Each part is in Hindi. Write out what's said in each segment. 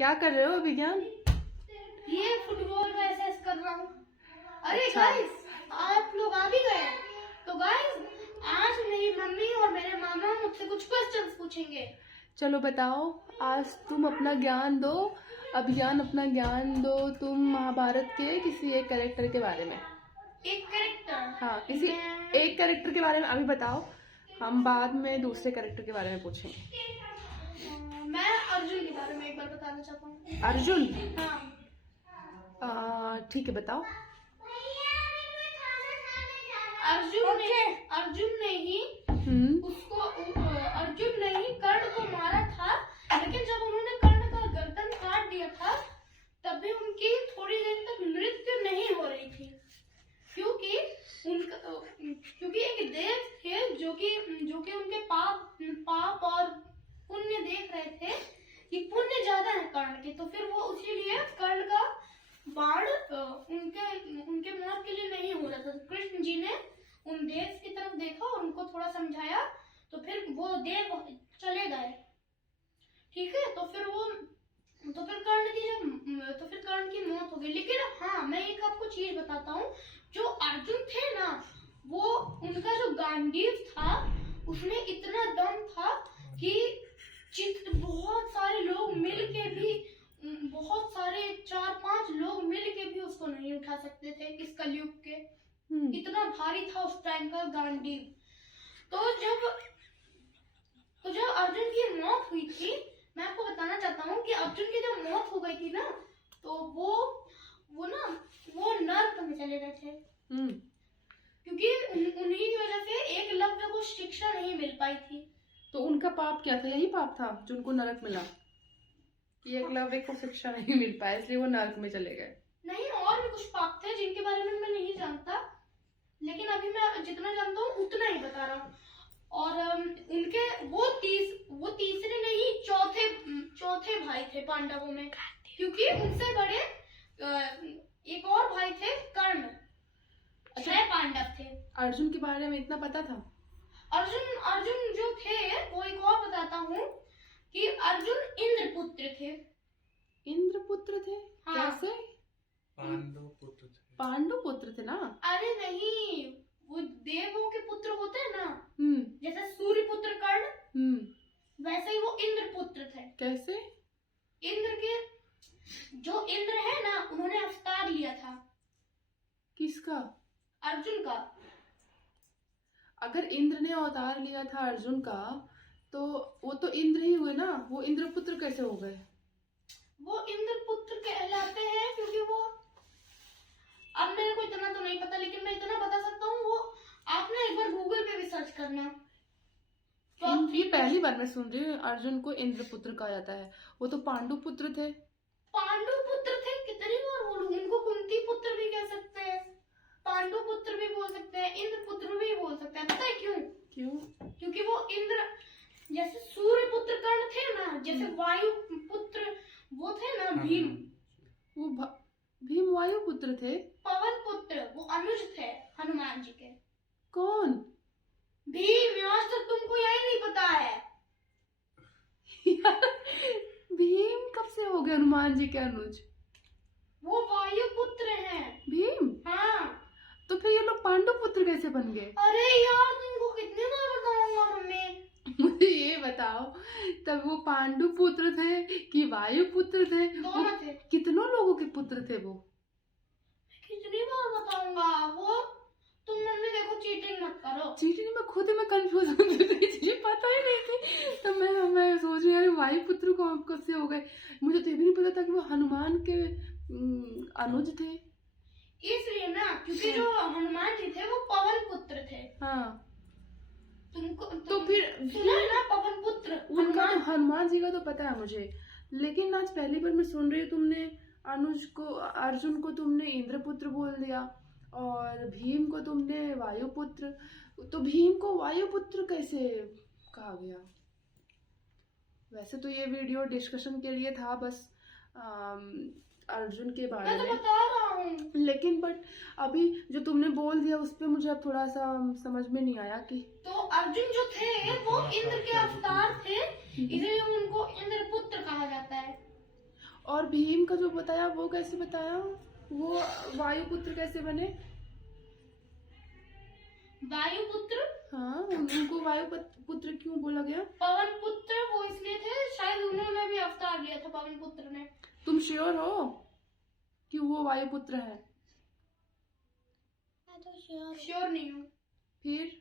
क्या कर रहे हो अभिज्ञान? ये फुटबॉल का एसएस कर रहा हूँ। अरे अच्छा। गाइस, आप लोग आ भी गए। तो गाइस, आज मेरी मम्मी और मेरे मामा मुझसे कुछ क्वेश्चंस पूछेंगे। चलो बताओ, आज तुम अपना ज्ञान दो, अभिज्ञान अपना ज्ञान दो। तुम महाभारत के किसी एक कैरेक्टर के बारे में। एक कैरेक्टर? हाँ, किसी एक कैरेक्टर के बारे में अभी बताओ, हम बाद में दूसरे कैरेक्टर के बारे में पूछेंगे। मैं अर्जुन के बारे में एक बार बताना चाहता हूँ। अर्जुन? हाँ, ठीक है, बताओ। अर्जुन ने ही कर्ण को मारा था, लेकिन जब उन्होंने कर्ण का गर्दन काट दिया था तब भी उनकी थोड़ी देर तक मृत्यु नहीं हो रही थी, क्योंकि एक देव थे जो कि उनके पाप और पुण्य देख रहे थे कि पुण्य ज्यादा है कर्ण के, तो फिर वो उसीलिए कर्ण का बाण उनके मौत के लिए नहीं हो रहा था। तो कृष्ण जी ने उन देव की तरफ देखा और उनको थोड़ा समझाया, तो फिर वो देव चले गए। ठीक है, तो फिर कर्ण की मौत हो गई। लेकिन हाँ, मैं एक आपको चीज बताता हूँ, जो अर्जुन थे ना, वो उनका जो गांडीव था उसमें इतना दम था कि बहुत सारे लोग मिलके भी, बहुत सारे 4-5 लोग मिलके भी उसको नहीं उठा सकते थे इस कलयुग के। इतना भारी था उस टाइम का गांडीव। तो जब अर्जुन की मौत हुई थी, मैं आपको बताना चाहता हूँ कि अर्जुन की जब मौत हो गई थी ना, तो वो नर्क में चले गए थे, क्योंकि उन्हीं की वजह से एकलव्य को शिक्षा नहीं मिल पाई थी। तो उनका पाप क्या था? यही पाप था जो उनको नरक मिला, कि एकलव्य को शिक्षा नहीं मिल पाया इसलिए वो नरक में चले गए? नहीं, और भी कुछ पाप थे जिनके बारे में मैं नहीं जानता, लेकिन अभी मैं जितना जानता हूँ उतना ही बता रहा हूँ। और उनके वो तीसरे नहीं, चौथे भाई थे पांडवों में, क्योंकि उनसे बड़े एक और भाई थे कर्ण। 6 पांडव थे। अर्जुन के बारे में इतना पता था? अर्जुन जो थे, वो एक और बताता हूँ कि अर्जुन इंद्रपुत्र थे। इंद्रपुत्र थे? हाँ। कैसे? पांडु पुत्र थे ना? अरे नहीं, वो देवों के पुत्र होते हैं ना, जैसे सूर्य पुत्र कर्ण, वैसे ही वो इंद्र पुत्र थे। कैसे? इंद्र है ना, उन्होंने अवतार लिया था। किसका? अर्जुन का। अगर इंद्र ने अवतार लिया था अर्जुन का, तो वो तो इंद्र ही हुए ना, वो इंद्रपुत्र कैसे हो गए? वो इंद्रपुत्र कहलाते हैं क्योंकि वो, अब मेरे को इतना तो नहीं पता, लेकिन मैं इतना बता सकता हूँ, वो आपने एक बार गूगल पे भी सर्च करना। तो ये पहली बार मैं सुन रही हूँ अर्जुन को इंद्रपुत्र कहा जाता है। वो तो पांडु पुत्र थे। पांडु पुत्र थे, कितनी बार बोलूं, उनको कुंती पुत्र भी कह सकते हैं, पांडु पुत्र भी बोल सकते हैं, इंद्र पुत्र भी बोल सकते हैं। पता है क्यों? क्योंकि वो इंद्र, जैसे सूर्य पुत्र कर्ण थे ना, जैसे वायु पुत्र वो थे ना भीम, वो भीम वायु पुत्र थे। पवन पुत्र वो अनुज थे हनुमान जी के। कौन? भीम। आज तक तुमको यही नहीं पता है? भीम कब से हो गए हनुमान जी के अनुज? वो वायु पुत्र हैं भीम। हाँ। तो फिर ये लोग पांडु पुत्र कैसे बन गए? अरे यार, तुमको कितने बार बताऊंगा मम्मी। मुझे ये बताओ, तब वो पांडु पुत्र थे कि वायु पुत्र थे? दोनों थे। कितनों लोगों के पुत्र थे वो? कितनी बार बताऊंगा वो, तुम मम्मी देखो, चीटिंग मत करो। चीटिंग में खुद मैं कंफ्यूज हो गई थी, इसलिए पता ही नहीं थी। तो मैं सोच रही हूँ वायु पुत्र को कब से हो गए। मुझे तो ये भी नहीं पता था कि वो हनुमान के अनुज थे। इसलिए ना, क्योंकि जो हनुमान जी थे वो पवन पुत्र थे। हाँ। तो फिर सुना है ना, पवन पुत्र उनका तो हनुमान जी का तो पता है मुझे, लेकिन आज पहली बार मैं सुन रही हूँ तुमने अर्जुन को तुमने इंद्रपुत्र बोल दिया और भीम को तुमने वायुपुत्र। तो भीम को वायुपुत्र कैसे कहा गया? वैसे तो ये वीडियो डिस्कशन के लिए था बस, अर्जुन के बारे में। मैं तो बता रहा हूँ। लेकिन बट अभी जो तुमने बोल दिया उस पर मुझे अब थोड़ा सा समझ में नहीं आया कि तो अर्जुन जो थे वो इंद्र के अवतार थे, इसलिए उनको इंद्रपुत्र कहा जाता है। और भीम का जो बताया वो कैसे बताया, वो वायुपुत्र कैसे बने? वायुपुत्र, हाँ, उनको वायुपुत्र क्यों बोला गया? पवन पुत्र वो इसलिए थे, शायद उन्होंने भी अवतार लिया था पवन पुत्र ने। तुम श्योर हो कि वो वायुपुत्र है? मैं तो श्योर नहीं हूँ। फिर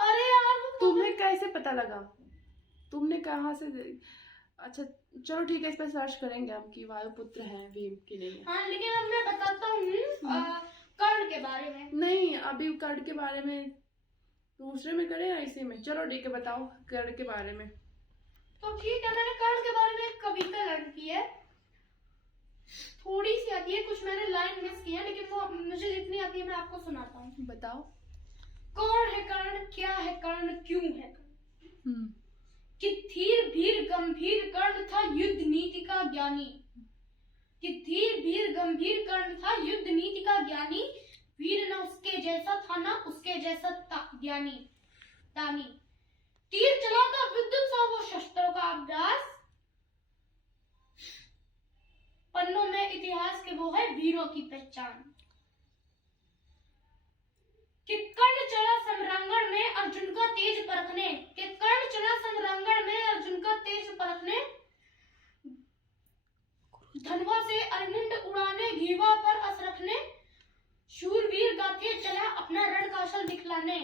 अरे यार वो तुम्हें कैसे पता लगा? तुमने कहाँ से अच्छा चलो ठीक है, इस पर सर्च करेंगे हम कि वायुपुत्र हैं भीम की नहीं है। हाँ, लेकिन अब मैं बताता हूँ कर्ण के बारे में। नहीं, अभी कर्ण के बारे में दूसरे में करें या इसी में? चलो ठीक है, बताओ कर्ण के बारे में। तो ठीक है, मैंने कर्ण के बारे में एक कविता लर्न की है, थोड़ी सी आती है, कुछ मैंने लाइन मिस की है, लेकिन वो मुझे जितनी आती है मैं आपको सुनाता हूँ। बताओ। कौन है कर्ण, क्या है कर्ण, क्यों है कर्ण? हम्म। कि धीर भीर गंभीर कर्ण था युद्ध नीति का ज्ञानी, कि धीर भीर गंभीर कर्ण था युद्ध नीति का ज्ञानी, वीर न उसके जैसा था ना उसके जैसा ज्ञानी दानी, तीर चलाता विद्युत सा वो शस्त्रों का अभ्यास, पन्नों में इतिहास के वो है वीरों की पहचान। कि कर्ण चला सम्रांगण में अर्जुन का तेज परखने, कि कर्ण चला सम्रांगण में अर्जुन का तेज परखने, धनवा से अरमुंड उड़ाने घीवा पर अस रखने, शूरवीर गाथे चला अपना रण कौशल दिखलाने,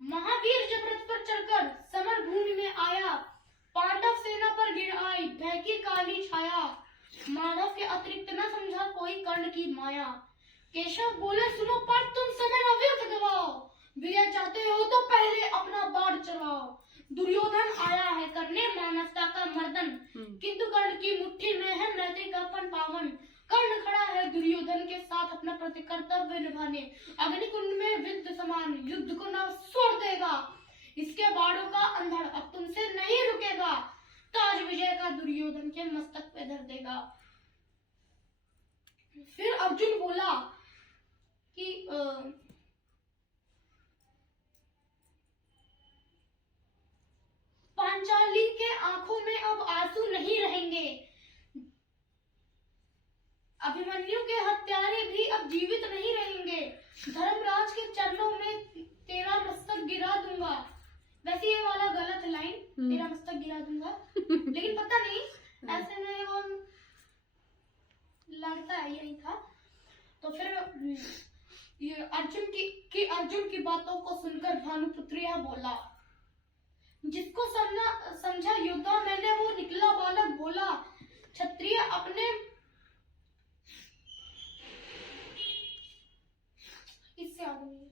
महावीर जब रथ पर चढ़कर समर भूमि में आया, पांडव सेना पर गिर आई भय की काली छाया, माधव के अतिरिक्त न समझा कोई कर्ण की माया, केशव बोले सुनो पर तुम समय न व्यर्थ गवाओ, विजय चाहते हो तो पहले अपना बाढ़ चलाओ, दुर्योधन आया है करने मानवता का मर्दन, किंतु कर्ण की मुट्ठी में है मैत्री का फन पावन, कर्ण खड़ा है दुर्योधन के साथ अपना प्रतिकर्तव्य निभाने, अग्निकुंड में विद्ध समान युद्ध को न छोड़ देगा, इसके बाणों का अंधड़ अब तुमसे नहीं रुकेगा, ताज विजय का दुर्योधन के मस्तक पे धर देगा। फिर अर्जुन बोला कि पांचाली के आंखों में अब आंसू नहीं रहेंगे, अभिमन्यु के हत्यारे भी अब जीवित नहीं रहेंगे, धर्मराज के चरणों में तेरा मस्तक गिरा दूंगा। वैसे ये वाला गलत लाइन, तेरा मस्तक गिरा दूंगा, लेकिन पता नहीं ऐसे में वो लगता है यही था। तो फिर ये अर्जुन की बातों को सुनकर भानुपुत्र यह बोला, जिसको समझा योद्धा मैंने वो निकला बालक बोला, क्षत्रिय अपने इससे आदमी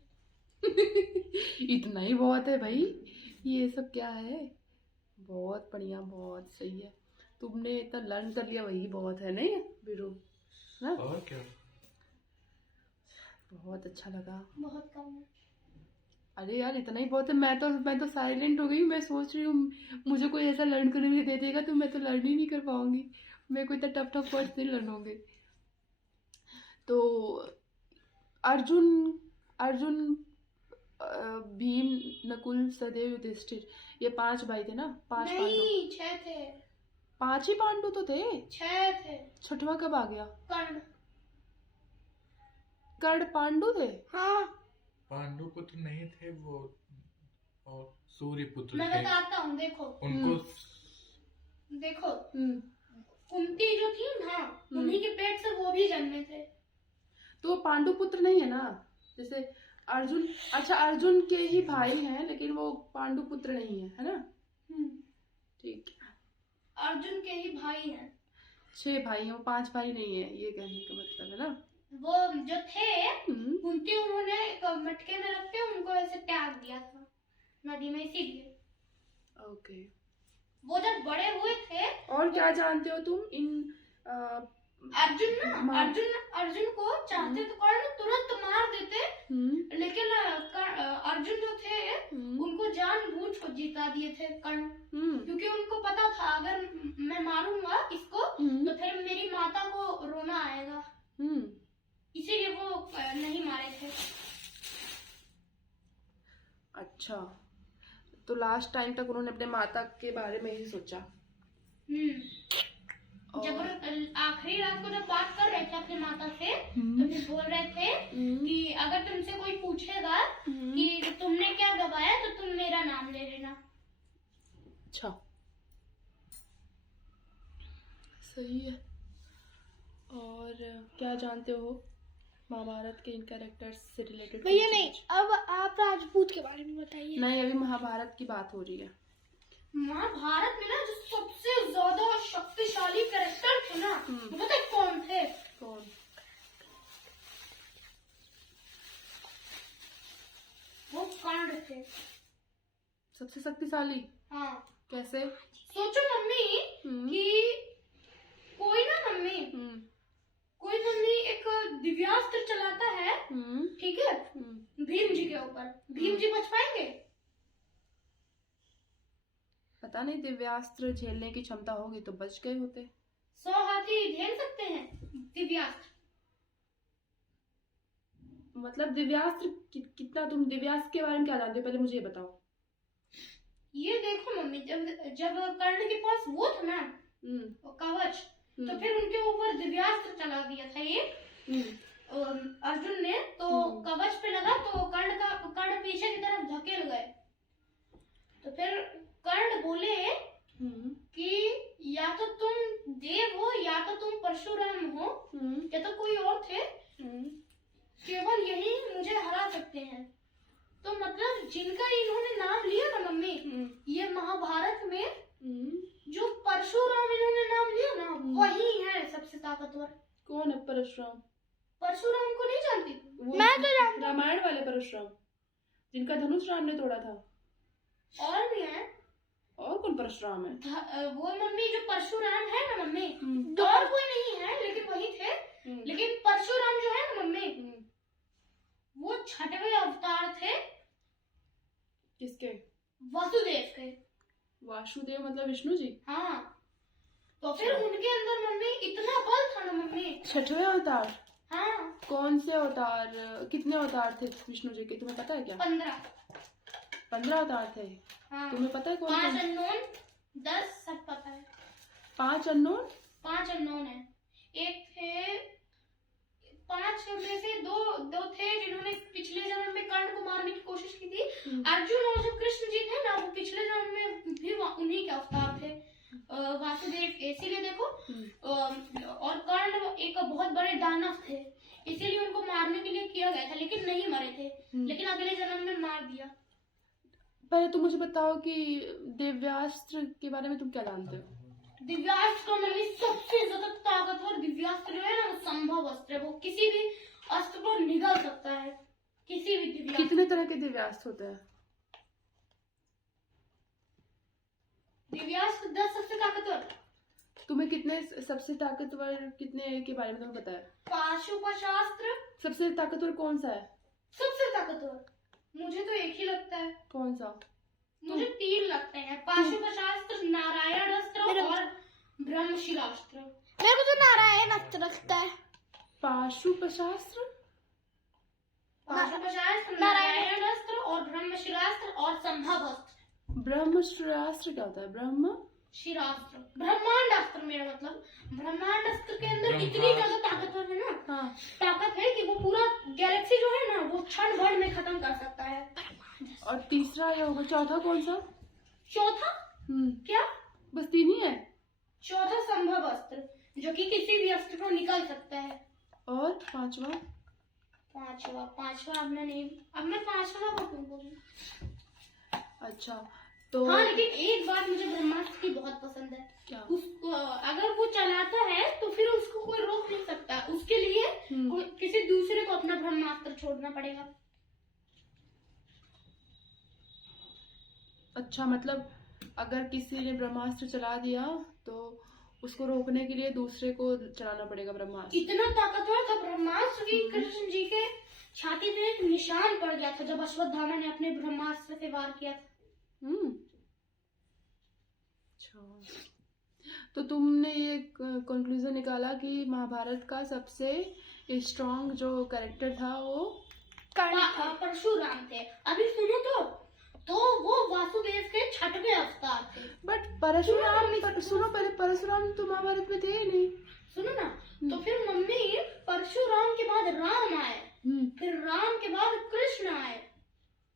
इतना ही बहुत है भाई, ये सब क्या है? बहुत बढ़िया, बहुत सही है, तुमने इतना लर्न कर लिया वही बहुत है, नहीं बिरु? हाँ? और क्या? बहुत अच्छा लगा। बहुत कम है। अरे यार इतना ही बहुत है, मैं तो साइलेंट हो गई, मैं सोच रही हूँ मुझे कोई ऐसा लर्न करने के दे देगा तो मैं तो लर्न ही नहीं कर पाऊंगी, मेरे को इतना टफ टफ वर्ड्स नहीं लर्न होंगे। तो अर्जुन भीम नकुल सहदेव युधिष्ठिर, ये 5 भाई थे ना? 5 पांडव? नहीं, 6 थे। 5 ही पांडव तो थे? 6 थे। छठवा कब आ गया? कर्ण पांडु थे? हाँ, पांडु पुत्र नहीं थे वो, और सूर्य पुत्र मैं थे। बताता हूँ, देखो देखो कुंती जो थी ना, उन्हीं के पेट से वो भी जन्मे थे। तो पांडु पुत्र नहीं है ना? जैसे अर्जुन, अच्छा अर्जुन के ही भाई हैं लेकिन वो पांडु पुत्र नहीं है ना? ठीक है, अर्जुन के ही भाई हैं। 6 भाई हैं, वो 5 भाई नहीं है, ये कहने का मतलब है ना? वो जो थे कुंती, उन्होंने एक मटके में रख के उनको ऐसे त्याग दिया था नदी में, इसीलिए। ओके। वो जब बड़े हुए थे। और क्या जानते हो तुम इन अर्जुन को चाहते तो कर्ण तुरंत मार देते, लेकिन अर्जुन जो थे उनको जानबूझ को जिता दिए थे कर्ण, क्योंकि उनको पता था अगर मैं मारूंगा इसको तो फिर मेरी माता को रोना आएगा, इसीलिए वो नहीं मारे थे। अच्छा, तो लास्ट टाइम तक उन्होंने अपने माता के बारे में ही सोचा। जब आखिरी रात को जब बात कर रहे थे अपनी माता से, तो हम्म, फिर बोल रहे थे कि अगर तुमसे कोई पूछेगा हम्म, कि तुमने क्या गवाया तो तुम मेरा नाम ले लेना। अच्छा, सही है। और क्या जानते हो महाभारत के इन कैरेक्टर्स से रिलेटेड? भैया नहीं, अब आप राजपूत के बारे में बताइए। नहीं, अभी महाभारत की बात हो रही है। महाभारत में ना जो सबसे ज्यादा शक्तिशाली कैरेक्टर थे ना, वो पता है कौन थे? कौन? वो कर्ण थे। सबसे शक्तिशाली? हाँ, कैसे? सोचो मम्मी कि कोई ना मम्मी हम्म, कोई मम्मी एक दिव्यास्त्र चलाता है, हम्म, ठीक है, हम्म, भीम जी के ऊपर, भीम जी बच पाएंगे? पता नहीं, दिव्यास्त्र झेलने की क्षमता होगी तो बच गए होते। 100 हाथी झेल सकते हैं दिव्यास्त्र। मतलब दिव्यास्त्र कितना, तुम दिव्यास्त्र के बारे में क्या जानते हो, पहले मुझे ये बताओ। ये देखो मम्मी, जब जब कर्ण के पास वो था ना, वो कवच, तो फिर उनके ऊपर दिव्यास्त्र चला दिया था ये अर्जुन ने, तो कवच पे लगा तो कर्ण पीछे की तरफ धकेल गए। तो फिर कर्ण बोले कि या तो तुम देव हो या तो तुम परशुराम हो या तो कोई और थे, केवल यही मुझे हरा सकते हैं। तो मतलब जिनका इन्होंने नाम लिया ना मम्मी, ये महाभारत में जो परशुराम इन्होंने नाम लिया ना, वही है सबसे ताकतवर। कौन है परशुराम? परशुराम को नहीं जानती? मैं तो जानती हूँ, रामायण वाले परशुराम, जिनका धनुष राम ने तोड़ा था। और भी है। और कौन परशुराम है? वो मम्मी जो परशुराम है ना मम्मी, और कोई नहीं है, लेकिन वही थे। लेकिन परशुराम जो है ना मम्मी, वो 6वें अवतार थे। किसके? वासुदेव के। वासुदेव मतलब विष्णु जी? हाँ, तो फिर उनके अंदर मम्मी इतना बल था ना मम्मी। 6वें अवतार? हाँ। कौन से अवतार, कितने अवतार थे विष्णु जी के, तुम्हें पता है क्या? 15 अवतार थे। हाँ। तुम्हें पता है कौन? 5 अननोन, 10 सब पता है। 5 अननोन? 5 अननोन है। एक थे, 5 में से दो थे जिन्होंने पिछले जन्म में कर्ण को मारने की कोशिश की थी। अर्जुन और जो कृष्ण जी थे ना, वो पिछले जन्म में भी उन्हीं के अवतार थे, वासुदेव। इसीलिए देखो, और कर्ण एक बहुत बड़े दानव थे, इसीलिए उनको मारने के लिए किया गया था, लेकिन नहीं मरे थे, लेकिन अगले जन्म में मार दिया। पहले तुम मुझे बताओ कि दिव्यास्त्र के बारे में तुम क्या जानते हो? दिव्यास्त्र मम्मी सबसे ज्यादा ताकतवर दिव्यास्त्र जो है ना, वो संभव अस्त्र है। वो किसी भी अस्त्र को निगल सकता है, किसी भी दिव्यास्त्र। कितने तरह के दिव्यास्त्र होते हैं? दिव्यास्त्र 10 सबसे ताकतवर। तुम्हें कितने सबसे ताकतवर कितने के बारे में तुम्हें पता है? पाशुपतास्त्र। सबसे ताकतवर कौन सा है? सबसे ताकतवर मुझे तो एक ही लगता है। कौन सा? मुझे 3 लगते हैं, पाशुपतास्त्र, नारायण अस्त्र और ब्रह्मशिलास्त्र। मेरे को तो नारायण अस्त्र लगता है। पाशुपतास्त्र, नारायण अस्त्र और ब्रह्मशिलास्त्र और संभव अस्त्र। ब्रह्मशिलास्त्र क्या होता है? ब्रह्म शिरास्त्र, ब्रह्मांड अस्त्र। मेरा मतलब ब्रह्मांड अस्त्र के अंदर इतनी ज्यादा ताकतवर है ना, हाँ, ताकत है कि वो पूरा गैलेक्सी जो है ना, वो क्षण भर में खत्म कर सकता है। और तीसरा ये होगा। चौथा कौन सा? चौथा क्या? बस 3 ही है? चौथा संभव अस्त्र, जो कि किसी भी अस्त्र को निकाल सकता है। और पांचवा? पांचवा अब मैं पांचवा को क्यों बोलूं? अच्छा, तो हाँ, लेकिन एक बात मुझे ब्रह्मास्त्र की बहुत पसंद है। क्या? उसको अगर वो चलाता है तो फिर उसको कोई रोक नहीं सकता, उसके लिए किसी दूसरे को अपना ब्रह्मास्त्र छोड़ना पड़ेगा। अच्छा, मतलब अगर किसी ने ब्रह्मास्त्र चला दिया तो उसको रोकने के लिए दूसरे को चलाना पड़ेगा ब्रह्मास्त्र। इतना ताकतवर था ब्रह्मास्त्र कि कृष्ण जी के छाती में एक निशान पड़ गया था जब अश्वत्थामा ने अपने ब्रह्मास्त्र से वार किया था। अच्छा, तो तुमने ये कंक्लूजन निकाला कि महाभारत का सबसे स्ट्रॉन्ग जो कैरेक्टर था वो परशुराम थे। अभी सुनो तो, तो वो वासुदेव के छठवें अवतार थे। बट परशुराम सुनो पहले, परशुराम तो महाभारत में थे ही नहीं। सुनो ना, तो फिर मम्मी परशुराम के बाद राम आए, फिर राम के बाद कृष्ण आए,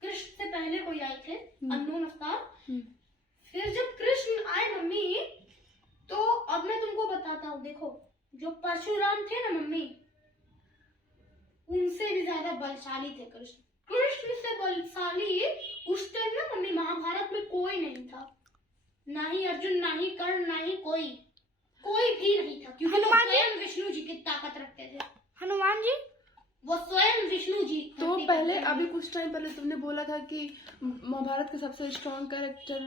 कृष्ण से पहले कोई आए थे अननोन अवतार। फिर जब कृष्ण आए मम्मी, तो अब मैं तुमको बताता हूँ। देखो जो परशुराम थे ना मम्मी, उनसे भी ज्यादा बलशाली थे कृष्ण। कृष्ण से बलशाली उस टाइम ना मम्मी महाभारत में कोई नहीं था, ना ही अर्जुन, ना ही कर्ण, ना ही कोई भी नहीं था, क्योंकि वो स्वयं विष्णु जी की ताकत रखते थे। हनुमान जी, वो स्वयं विष्णु जी। तो पहले अभी कुछ टाइम पहले तुमने बोला था कि महाभारत का सबसे स्ट्रॉन्ग कैरेक्टर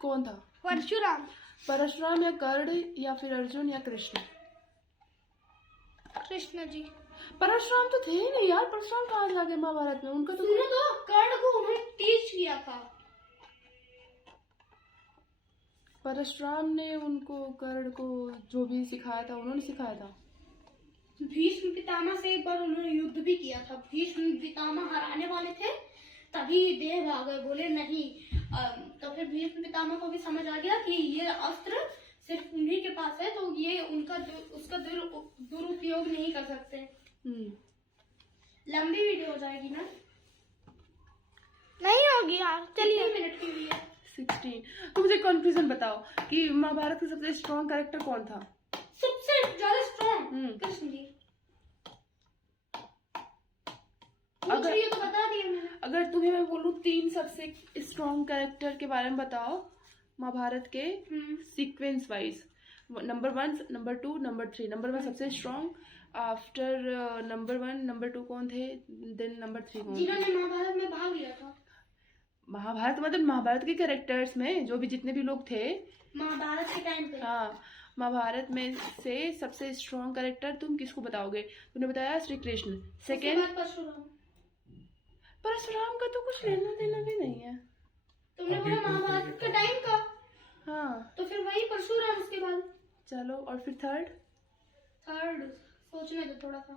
कौन था? परशुराम। परशुराम या कर्ण या फिर अर्जुन या कृष्ण? कृष्ण जी। परशुराम तो थे ही नहीं यार, परशुराम कहाँ से आ गए महाभारत में? उनका तो सुनो तो, कर्ण को उन्होंने टीच किया था। परशुराम ने उनको, कर्ण को जो भी सिखाया था उन्होंने सिखाया था। भीष्म पितामह से एक बार उन्होंने युद्ध भी किया था। भीष्म पितामह हराने वाले थे, तभी देव आ गए, बोले नहीं। तो फिर भीष्म पितामह को भी समझ आ गया कि ये अस्त्र सिर्फ उन्हीं के पास है, तो ये उसका दुरुपयोग नहीं कर सकते। लंबी वीडियो हो जाएगी ना? नहीं होगी यार, चलिए। 3 मिनट की भी है। 16। तो मुझे कंफ्यूजन बताओ कि महाभारत का सबसे स्ट्रॉन्ग कैरेक्टर कौन था? सबसे ज्यादा स्ट्रॉन्ग कृष्ण जी। पूछ रही हो तो बता दिया मैंने। अगर तुम्हें मैं बोलूं 3 सबसे स्ट्रॉन्ग कैरेक्टर के बारे में बताओ महाभारत के sequence wise, number 1, number 2, number 3। Number 1 सबसे स्ट्रॉन्ग, आफ्टर नंबर 1 नंबर 2 कौन थे, देन नंबर 3 कौन थे? जिन्होंने महाभारत में भाग लिया था। महाभारत मतलब महाभारत के कैरेक्टर्स में जो भी जितने भी लोग थे महाभारत के टाइम पे। हाँ, महाभारत में से सबसे स्ट्रॉन्ग कैरेक्टर तुम किसको बताओगे? तुमने बताया श्री कृष्ण। सेकेंड परशुराम। परशुराम का तो कुछ लेना देना भी नहीं है। तुमने बोला महाभारत के टाइम का, हाँ तो फिर वही परशुराम उसके बाद। चलो, और फिर थर्ड सोचने दो थोड़ा सा।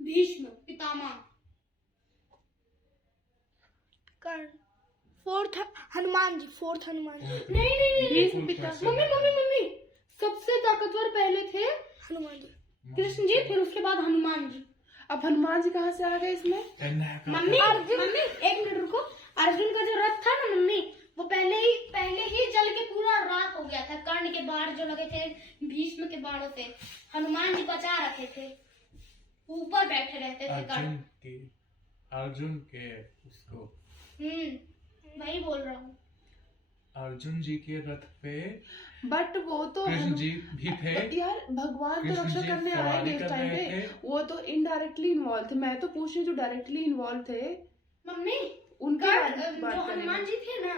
भीष्म पितामह। कर्ण। फोर्थ हनुमान जी। फोर्थ हनुमान जी। नहीं भीष्म पितामह। मम्मी सबसे ताकतवर पहले थे हनुमान जी। कृष्ण जी, फिर उसके बाद हनुमान जी। अब हनुमान जी कहाँ से आ गए इसमें? मम्मी एक मिनट रुको। अर्जुन का जो रथ था ना मम्मी, वो पहले ही जल के पूरा राख हो गया था। कर्ण के बाण जो लगे थे भीष्म के बाणों से, हनुमान जी बचा रखे थे, ऊपर बैठे रहते थे कर्ण। अर्जुन के उसको वही बोल रहा हूँ। अर्जुन जी के रथ पे बट वो तो कृष्ण जी भी थे यार, भगवान तो कृष्ण रक्षा जी करने आएंगे इस कर टाइम रहे पे, थे। वो तो इनडायरेक्टली इन्वॉल्व थे। मैं तो पूछ रही हूँ जो डायरेक्टली इन्वॉल्व थे मम्मी उनके कर्ण बारे में बात जो करेंगे। हनुमान जी थे ना,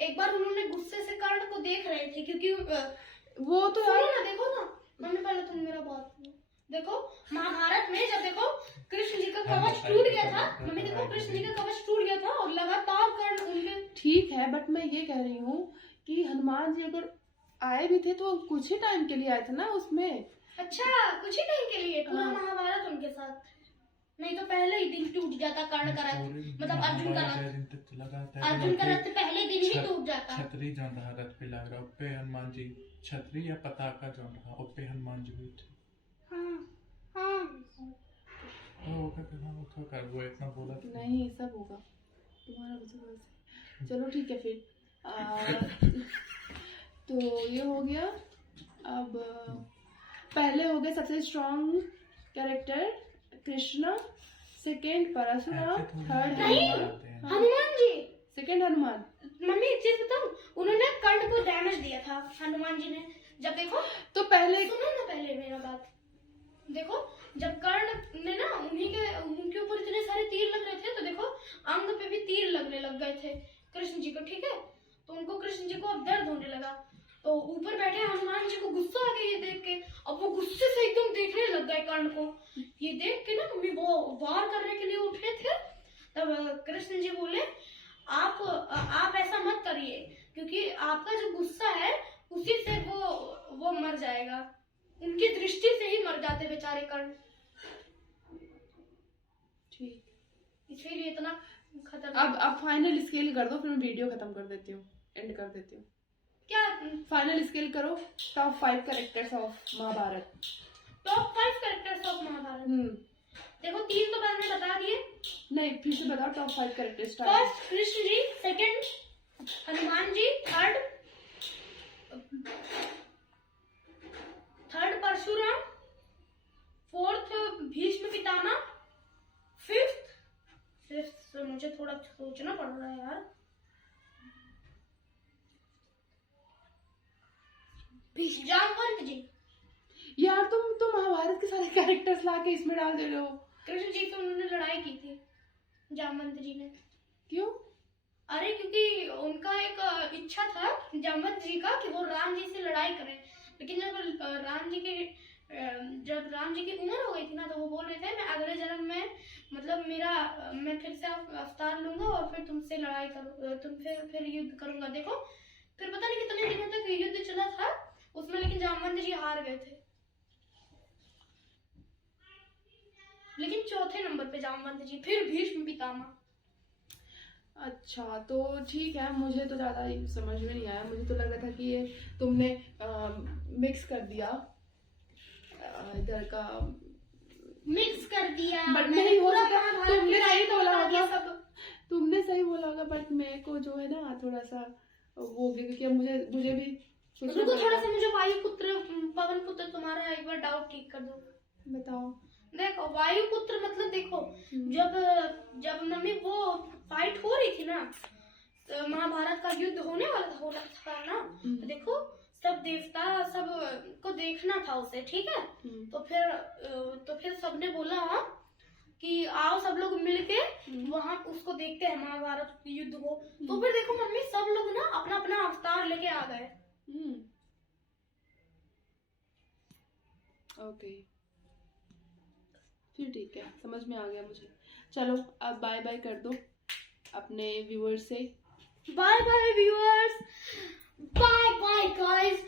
एक बार उन्होंने गुस्से से कर्ण को देख रहे थे, क्योंकि वो तो सुनो ना, देखो ना मम्मी, पहले तुम मेरा बात सुनो। देखो महाभारत में जब देखो कृष्ण जी का कवच टूट गया था मम्मी, देखो कृष्ण जी का कवच टूट गया था और लगातार कर्ण उनके। ठीक है, बट मैं ये कह रही हूँ कि हनुमान जी अगर आए भी थे तो कुछ ही टाइम के लिए आए थे ना उसमें। अच्छा, कुछ ही टाइम के लिए पूरा महाभारत उनके साथ, नहीं तो पहले ही दिन टूट जाता कर्ण का रथ, मतलब अर्जुन का रथ। अर्जुन का रथ पहले दिन ही टूट जाता। छतरी जो रहा रथ पे लग रहा पे हनुमान जी, छतरी या पताका जो रहा पे हनुमान जी भी थे। वो इतना बोला था। नहीं, सब होगा तुम्हारा कुछ। चलो ठीक है फिर तो ये हो गया। अब पहले हो गए सबसे strong character Krishna, second Parshuram, third Hanuman ji. Second Hanuman. Mummy एक चीज बताऊं, उन्होंने कर्ण को डैमेज दिया था हनुमान जी ने। जब देखो तो पहले सुनो ना, पहले मेरा बात देखो। जब कर्ण ने ना उनके ऊपर इतने सारे तीर लग रहे थे, तो देखो अंग पे भी तीर लगने लग गए थे कृष्ण जी को, ठीक है? तो उनको कृष्ण जी को अब दर्द होने लगा, तो ऊपर बैठे हनुमान जी को गुस्सा आ गया ये देख के। अब वो गुस्से से एकदम देखने लग गए कर्ण को। ये देख के ना मम्मी वो वार करने के लिए उठे थे, तब कृष्ण जी बोले आप ऐसा मत करिए, क्योंकि आपका जो गुस्सा है उसी से वो मर जाएगा। उनकी दृष्टि से ही मर जाते बेचारे कर्ण। ठीक, इसीलिए इतना खतरनाक। अब फाइनल स्केल कर दो, फिर मैं वीडियो खत्म कर देती हूँ, एंड कर देती हूँ। क्या फाइनल स्केल करो, top 5 characters of Mahabharata. Top 5 characters of Mahabharata? देखो 3 तो मैंने बता दिए। नहीं, फिर से बताओ top 5 characters. First Krishna ji, second Hanuman ji, third Parshuram, fourth Bhishma Pitamah, fifth से मुझे थोड़ा सोचना पड़ रहा है यार। जामवंत जी। यार तुम महाभारत के सारे कैरेक्टर्स लाके इसमें डाल दे रहे हो। कृष्ण जी तो उन्होंने लड़ाई की थी जामवंत जी ने। क्यों? अरे क्योंकि उनका एक इच्छा था जामवंत जी का कि वो राम जी से लड़ाई करें, लेकिन जब राम जी की उम्र हो गई थी ना, तो वो बोल रहे थे मैं अगले जन्म में मतलब मैं फिर से अवतार लूंगा और फिर तुमसे लड़ाई करूँ, फिर युद्ध करूंगा। देखो फिर पता नहीं कितने दिनों तक युद्ध चला था उसमें, लेकिन जामवंत जी हार गए थे। लेकिन चौथे नंबर पे जामवंत जी, फिर भीष्म पितामह। अच्छा तो ठीक है, मुझे तो ज़्यादा ही समझ में नहीं आया। मुझे तो लग रहा था कि ये तुमने मिक्स कर दिया इधर का। मिक्स कर दिया, बट मैंने नहीं हो पूरा सकता, महाभारत तुमने की सही लाइन बोला बता दिया होगा, सब। तुमने सही बोला होगा, बट मेरे को जो है ना थोड़ा सा वो हो गया, क्योंकि अब मुझे भी सोचना रुको थोड़ा पड़ेगा। सा, मुझे वायुपुत्र पवन पुत्र तुम्हारा एक बार डाउट ठीक कर दो। बताओ। देखो वायुपुत्र मतलब देखो जब मम्मी वो फाइट हो रही थी ना, तो महाभारत का युद्ध होने वाला था ना, तो देखो सब देवता सब को देखना था उसे, ठीक है। तो फिर सबने बोला कि आओ सब लोग मिलके वहां उसको देखते हैं महाभारत युद्ध को। तो फिर देखो मम्मी सब लोग ना अपना अपना अवतार लेके आ गए। ओके, फिर ठीक है, समझ में आ गया मुझे। चलो अब बाय बाय कर दो अपने व्यूअर्स से। Bye bye viewers, bye bye guys.